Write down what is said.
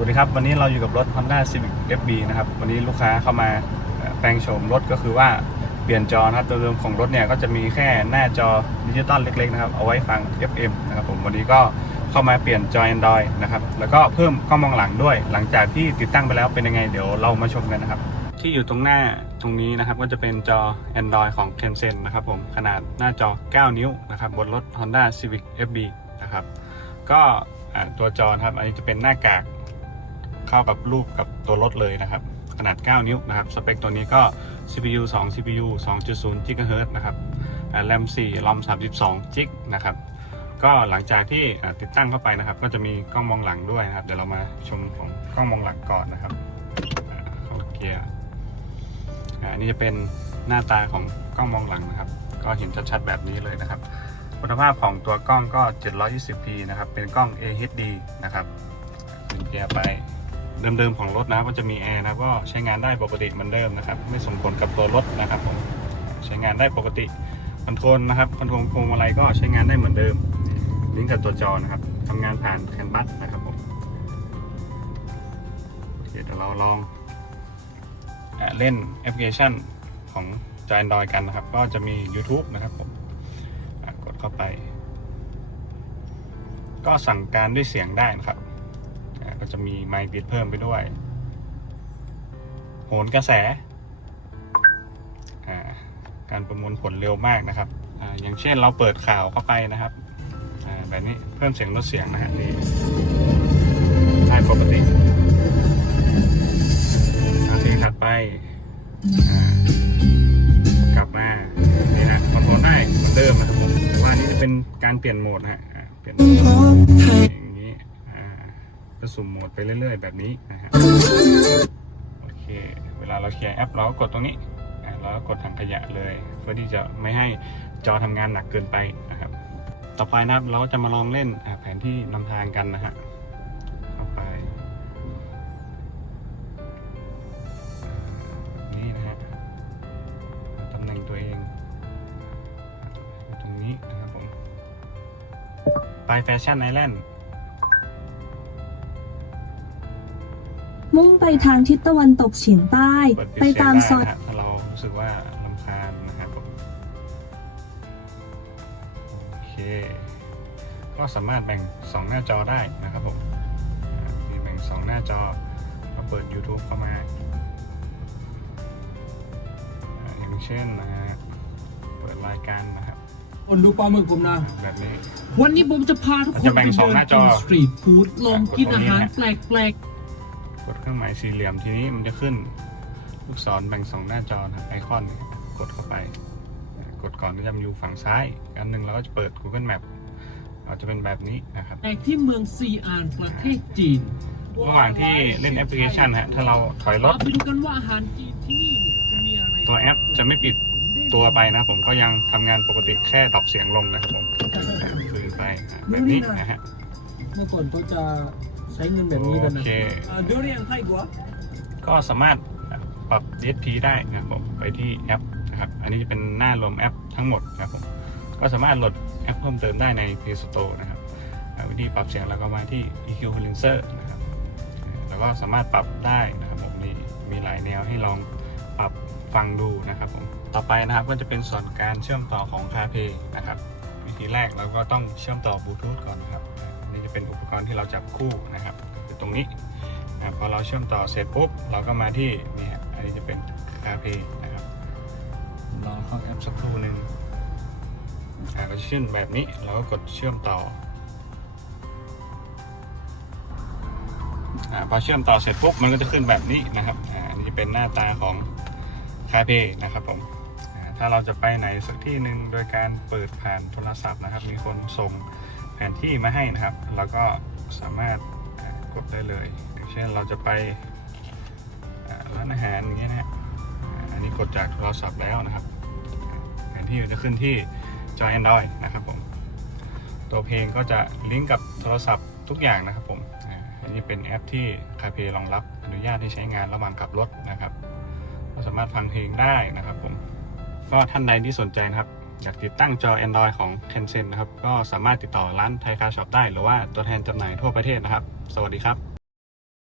วัสดีครับ วันนี้เราอยู่กับรถ Honda Civic FB นะครับ วันนี้ลูกค้าเข้ามาแปลงโฉมรถก็คือว่าเปลี่ยนจอนะครับโดยรวมของรถเนี่ยก็จะมีแค่หน้าจอดิจิตอลเล็กๆนะครับเอาไว้ฟัง FM นะครับผมวันนี้ก็เข้ามาเปลี่ยนจอ Android นะครับแล้วก็เพิ่มกล้องมองหลังด้วย หลังจากที่ติดตั้งไปแล้วเป็นยังไงเดี๋ยวเรามาชมกันนะครับ ที่อยู่ตรงหน้าตรงนี้นะครับก็จะเป็นจอ Android ของ Tencent นะครับผมขนาดหน้าจอ 9 นิ้วนะครับบนรถ Honda Civic FB นะครับก็ตัวจอครับอันนี้จะเป็นหน้ากาก เข้ากับรูปกับตัวรถเลยนะครับ ขนาด 9 นิ้วนะครับ สเปคตัวนี้ก็ CPU 2 CPU 2.0 GHz นะครับอ่า RAM 4 ROM 32 GB นะครับ ก็หลังจากที่ติดตั้งเข้าไปนะครับ ก็จะมีกล้องมองหลังด้วยนะครับ เดี๋ยวเรามาชมของกล้องมองหลังก่อนนะครับอ่าเข้าเกียร์อันนี้จะเป็นหน้าตาของกล้องมองหลังนะครับ ก็เห็นชัดๆแบบนี้เลยนะครับ คุณภาพของตัวกล้องก็ 720p นะครับ เป็นกล้อง AHD นะครับเป็นเกียร์ไป เดิมๆของรถนะก็จะมีแอร์นะก็ใช้งานได้ปกติเหมือนเดิมนะครับ ไม่ส่งผลกับตัวรถนะครับผมใช้งานได้ปกติคอนโทรลนะครับคอนโทรลพวงมาลัยก็ใช้งานได้เหมือนเดิมลิงก์กับตัวจอนะครับทำงานผ่านแคนบัสนะครับผมเดี๋ยวเราลองเอเล่นแอปพลิเคชันของจอ Android กันนะครับ ก็จะมี YouTube นะครับผมกดเข้าไป ก็สั่งการด้วยเสียงได้นะครับ จะมีไมค์ปิดเพิ่มไปด้วย โหนกระแส การประมวลผลเร็วมากนะครับออย่างเช่นเราเปิดข่าวเข้าไปนะครับแบบนี้เพิ่มเสียงลดเสียงนะฮะนี่ได้ปกติอาทีถัดไปกลับมานี่ฮะคอนโทรลได้เหมือนเดิมนะครับผมแต่ว่าอันนี้จะเป็นการเปลี่ยนโหมดนะฮะเปลี่ยน ก็สุ่มโหมดไปเรื่อย ๆ แบบนี้นะฮะโอเค เวลาเราเคลียร์แอปเราก็กดตรงนี้อ่าเราก็กดถังขยะเลย เพื่อที่จะไม่ให้จอทำงานหนักเกินไปนะครับ ต่อไปนะครับเราก็จะมาลองเล่นแผนที่นำทางกันนะฮะเข้าไปนี่นะฮะตำแหน่งตัวเอง ตรงนี้นะครับผมไปแฟชั่นไอแลนด์ มุ่งไปทางทิศตะวันตกเฉียงใต้เปิดปิดไปเสียงตามได้ซอยนะฮะถ้าเรารู้สึกว่าลำคาญนะครับผมโอเค ก็สามารถแบ่ง 2 หน้าจอได้นะครับผมอ่ามีแบ่ง 2 หน้าจอก็เปิด YouTube เข้ามาอ่าอย่างเช่นนะฮะเปิดรายการนะครับคนดูปลาหมึกผมนะแบบนี้วันนี้ผมจะพาทุกคนจะแบ่ไปงสองเดินหน้าจกิอนสตรีทฟู้ดลองกินกดตรงอานี้หารนะแปลก กดเครื่องหมายสี่เหลี่ยมทีนี้มันจะขึ้นลูกศรแบ่งสองหน้าจอนะครับไอคอนเนี่ยกดเข้าไป กดก่อนที่จะมาอยู่ฝั่งซ้าย อันหนึ่งเราก็จะเปิด Google Map เราจะเป็นแบบนี้นะครับๆแปลกที่เมืองซีอานประเทศจีนระหว่างที่เล่นแอปพลิเคชันฮะถ้าเราถอยรถเราไปดูกันว่าอาหารจีนที่นี่เนี่ยจะมีอะไรตัวแอปจะไม่ปิดตัวไปนะ ผมก็ยังทำงานปกติแค่ดรอปเสียงลงนะครับผมคืนไปอะแบบนี้นะฮะเมื่อก่อนเขาจะ ใช้เงินแบบนี้กันโอนะเคดูเรียงให้กว่าก็สามารถปรับ DSP ได้นะครับผมไปที่แอปนะครับอันนี้จะเป็นหน้ารวมแอปทั้งหมดนะครับผมก็สามารถโหลดแอปเพิ่มเติมได้ใน Play Store นะครับอ่าวิธีปรับเสียงแล้วก็มาที่ EQ Condenser นะครับแล้วก็สามารถปรับได้นะครับผมมีมีหลายแนวให้ลองปรับฟังดูนะครับผมต่อไปนะครับก็จะเป็นส่วนการเชื่อมต่อของ CarPlay นะครับ วิธีแรกเราก็ต้องเชื่อมต่อบลูทูธก่อนนะครับอ่านี่ จะเป็นอุปกรณ์ที่เราจับคู่นะครับคือตรงนี้อะพอเราเชื่อมต่อเสร็จปุ๊บเราก็มาที่นี่อันนี้จะเป็น CarPlay นะครับรอเข้าแอปสักครู่หนึ่งอะก็เชื่อมแบบนี้เราก็กดเชื่อมต่อพอเชื่อมต่อเสร็จปุ๊บมันก็จะขึ้นแบบนี้นะครับอันนี้เป็นหน้าตาของ CarPlay นะครับผมถ้าเราจะไปไหนสักที่หนึ่งโดยการเปิดผ่านโทรศัพท์นะครับ มีคนส่ง แผนที่มาให้นะครับ แล้วก็สามารถกดได้เลยอย่างเช่นเราจะไปร้านอาหารอย่างเงี้ยนะฮะอันนี้กดจากโทรศัพท์แล้วนะครับ แผนที่จะขึ้นที่จอ Android นะครับผม ตัวเพลงก็จะลิงก์กับโทรศัพท์ทุกอย่างนะครับผม อันนี้เป็นแอปที่ CarPlay รองรับอนุญาตให้ใช้งานระหว่างขับรถนะครับ ก็สามารถฟังเพลงได้นะครับผม ก็ท่านใดที่สนใจนะครับ อยากติดตั้งจอ Android ของ Tencent นะครับ ก็สามารถติดต่อร้านไทยคาช็อปได้ หรือว่าตัวแทนจำหน่ายทั่วประเทศนะครับ สวัสดีครับ